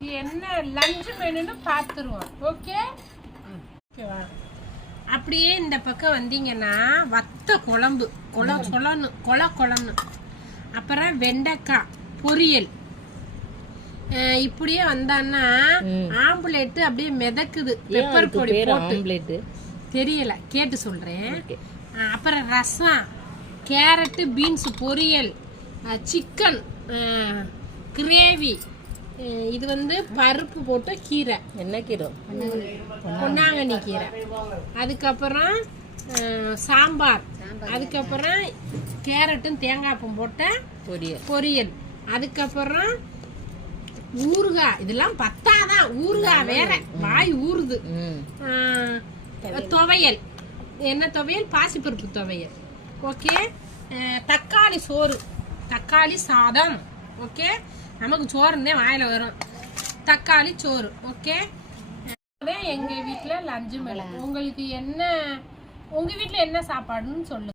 என்ன லஞ்ச் மெனுன்னு பார்த்துருவோம். ஓகேவா? அப்படியே இந்த பக்கம் வந்தீங்கன்னா வத்த குழம்பு குழம்பு, அப்புறம் வெண்டைக்காய் பொரியல். இப்படியே வந்தான்னா ஆம்புலேட் அப்படியே மிதக்குது. பெப்பர் பொடி போட்டு தெரியல, கேட்டு சொல்றேன். அப்புறம் ரசம், கேரட்டு பீன்ஸ் பொரியல், சிக்கன் கிரேவி. இது வந்து பருப்பு போட்ட கீரை. என்ன கீரை? பொன்னாங்கண்ணி கீரை. அதுக்கப்புறம் சாம்பார். அதுக்கப்புறம் கேரட்டும் தேங்காய்ப்பும் போட்ட பொரியல். அதுக்கப்புறம் ஊறுகாய். இதெல்லாம் பத்தாதான், ஊறுகாய் வேற, வாய் ஊறுது. துவையல். என்ன துவையல்? பாசிப்பருப்பு துவையல். ஓகே. தக்காளி சோறு, தக்காளி சாதம். ஓகே, நமக்கு சோறுன்னே வாயில வரும். தக்காளி சோறு. ஓகே, எங்க வீட்டுல லஞ்சு மெனு. உங்களுக்கு என்ன, உங்க வீட்டுல என்ன சாப்பாடுன்னு சொல்லுங்க.